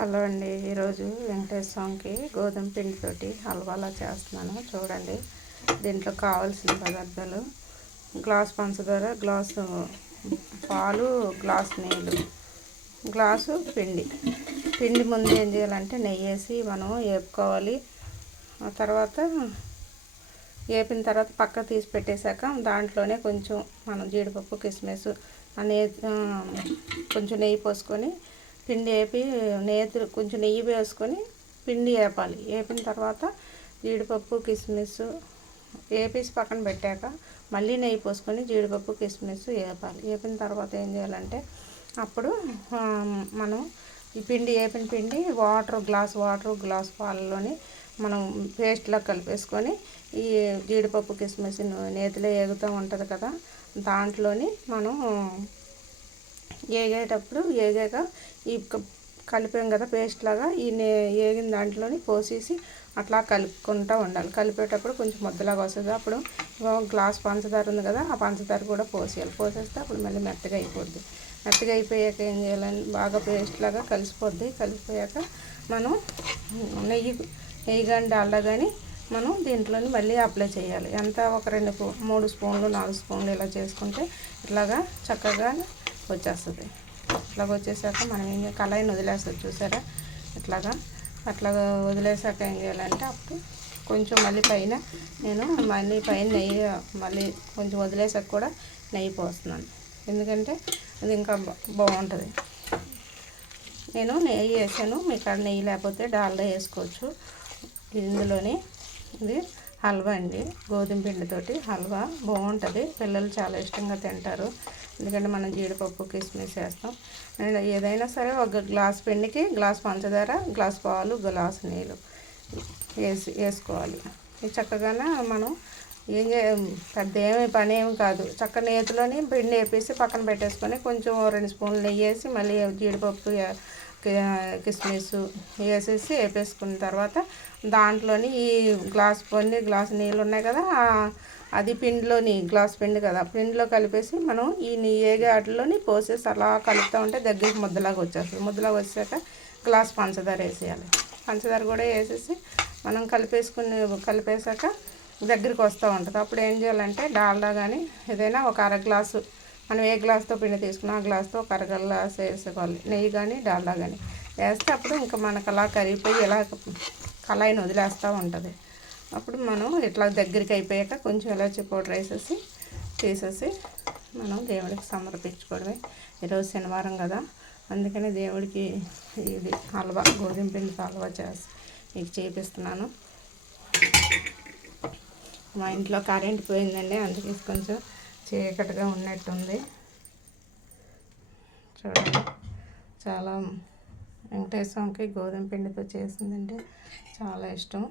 Hello అండి, ఈరోజు వెంకటేశ్వర స్వామికి గోధుమ పిండితోటి హల్వాలా చేస్తున్నాను. చూడండి, దీంట్లో కావాల్సిన పదార్థాలు: గ్లాస్ పంచదార, గ్లాసు పాలు, గ్లాస్ నీళ్ళు, గ్లాసు పిండి ముందు ఏం చేయాలంటే నెయ్యి వేసి మనం వేపుకోవాలి. ఆ తర్వాత వేపిన తర్వాత పక్క తీసి పెట్టేశాక దాంట్లోనే కొంచెం మనం జీడిపప్పు, కిస్మిస్ కొంచెం నెయ్యి పోసుకొని పిండి వేపి కొంచెం నెయ్యి వేసుకొని పిండి వేపాలి. వేపిన తర్వాత జీడిపప్పు, కిస్మిస్ వేపేసి పక్కన పెట్టాక మళ్ళీ నెయ్యి పోసుకొని జీడిపప్పు, కిస్మిస్ వేపాలి. వేపిన తర్వాత ఏం చేయాలంటే అప్పుడు మనం ఈ వేపిన పిండి గ్లాస్ పాలలోని మనం పేస్ట్లా కలిపేసుకొని ఈ జీడిపప్పు, కిస్మిస్ నేతిలో ఏగుతూ ఉంటుంది కదా, దాంట్లోని మనం ఏగాక ఈ కలిపాం కదా పేస్ట్ లాగా, ఏగిన దాంట్లోని పోసేసి అట్లా కలుపుకుంటూ ఉండాలి. కలిపేటప్పుడు కొంచెం ముద్దలాగా వస్తుంది. అప్పుడు గ్లాస్ పంచదార ఉంది కదా, ఆ పంచదార కూడా పోసేయాలి. పోసేస్తే అప్పుడు మళ్ళీ మెత్తగా అయిపోద్ది. మెత్తగా అయిపోయాక ఏం చేయాలని బాగా పేస్ట్ లాగా కలిసిపోద్ది. కలిసిపోయాక మనం నెయ్యి కానీ డాల్డా కానీ మనం దీంట్లోని మళ్ళీ అప్లై చేయాలి. ఎంత ఒక 3 స్పూన్లు 4 స్పూన్లు ఇలా చేసుకుంటే ఇట్లాగా చక్కగా వచ్చేస్తుంది. ఇట్లాగ వచ్చేసాక మనం కళాయిని వదిలేస్తుంది చూసారా, అట్లాగా వదిలేసాక ఏం చేయాలంటే అప్పుడు కొంచెం మళ్ళీ పైన నెయ్యి మళ్ళీ కొంచెం వదిలేసాక కూడా నెయ్యి పోస్తున్నాను. ఎందుకంటే అది ఇంకా బాగుంటుంది. నేను నెయ్యి వేసాను, మీ కాడ నెయ్యి లేకపోతే డాల్డా వేసుకోవచ్చు. ఇందులోని ఇది హల్వా అండి, గోధుమ పిండితోటి హల్వా బాగుంటుంది. పిల్లలు చాలా ఇష్టంగా తింటారు. ఎందుకంటే మనం జీడిపప్పు, కిస్మిస్ వేస్తాం. అండ్ ఏదైనా సరే ఒక గ్లాస్ పిండికి గ్లాస్ పంచదార, గ్లాస్ పాలు, గ్లాస్ నీళ్ళు వేసుకోవాలి. ఇది చక్కగానే మనం పెద్ద పని ఏమి కాదు. చక్క నేతిలోని పిండి వేపేసి పక్కన పెట్టేసుకొని కొంచెం 2 స్పూన్లు నెయ్యి వేసి మళ్ళీ జీడిపప్పు, కిస్మిస్ వేసేసి వేపేసుకున్న తర్వాత దాంట్లోని ఈ గ్లాస్ నీళ్ళు ఉన్నాయి కదా, అది గ్లాస్ పిండి కదా, పిండిలో కలిపేసి మనం ఈ ఏగే వాటిలోని పోసేసి అలా కలుపుతూ ఉంటే దగ్గరికి ముద్దలాగా వచ్చేస్తుంది. ముద్దలాగా వచ్చాక గ్లాస్ పంచదార వేసేయాలి. పంచదార కూడా వేసేసి మనం కలిపేసాక దగ్గరికి వస్తూ ఉంటుంది. అప్పుడు ఏం చేయాలంటే డాల్డా కానీ ఏదైనా ఒక గ్లాసు మనం ఏ గ్లాస్తో పిండి తీసుకున్నా ఆ గ్లాస్తో ఒక గ్లాస్ వేసుకోవాలి. నెయ్యి కానీ డాల్డా కానీ వేస్తే అప్పుడు ఇంకా మనకు అలా కరిగిపోయి ఇలా కళాయిని వదిలేస్తూ ఉంటుంది. అప్పుడు మనం ఇట్లా దగ్గరికి అయిపోయాక కొంచెం ఇలాచి పౌడర్ వేసేసి తీసేసి మనం దేవుడికి సమర్పించుకోవడమే. ఈరోజు శనివారం కదా, అందుకని దేవుడికి ఇది హల్వా, గోధుమ పిండి హల్వా చేసి మీకు చేపిస్తున్నాను. మా ఇంట్లో కరెంట్ పోయిందండి, అందుకే కొంచెం చీకటిగా ఉన్నట్టుంది. చూడండి, చాలా వెంకటేశ్వర స్వామికి గోధుమ పిండితో చేసిందంటే చాలా ఇష్టం.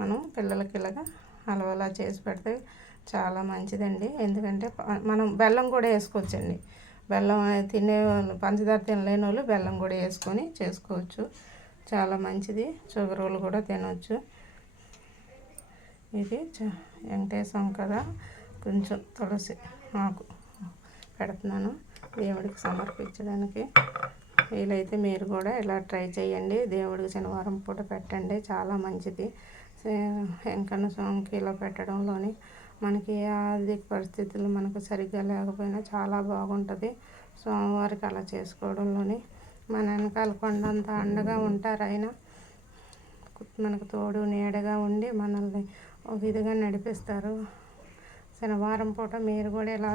మనం పిల్లలకి ఇలాగా హల్వాలా చేసి పెడితే చాలా మంచిదండి. ఎందుకంటే మనం బెల్లం కూడా వేసుకోవచ్చండి. బెల్లం తినేవాళ్ళు, పంచదార తినలేని వాళ్ళు బెల్లం కూడా వేసుకొని చేసుకోవచ్చు. చాలా మంచిది. షుగర్ వాళ్ళు కూడా తినవచ్చు. ఇది వెంకటేశ్వర స్వామి కదా, కొంచెం తులసి ఆకు పెడుతున్నాను దేవుడికి సమర్పించడానికి. వీలైతే మీరు కూడా ఇలా ట్రై చేయండి. దేవుడికి శనివారం పూట పెట్టండి, చాలా మంచిది. వెంకన్న స్వామికి ఇలా పెట్టడంలోని మనకి ఏ ఆర్థిక పరిస్థితులు మనకు సరిగ్గా లేకపోయినా చాలా బాగుంటుంది. స్వామివారికి అలా చేసుకోవడంలోని మన వెనకాల కొండంత అండగా ఉంటారు. ఆయన మనకు తోడు నీడగా ఉండి మనల్ని ఒక విధిగా నడిపిస్తారు. శనివారం పూట మీరు కూడా ఇలా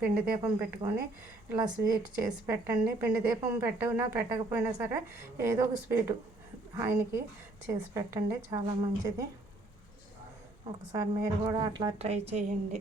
పిండి దీపం పెట్టుకొని ఇలా స్వీట్ చేసి పెట్టండి. పిండి దీపం పెట్టకపోయినా సరే ఏదో ఒక స్వీటు ఆయనకి చేసి పెట్టండి, చాలా మంచిది. ఒకసారి మీరు కూడా అట్లా ట్రై చేయండి.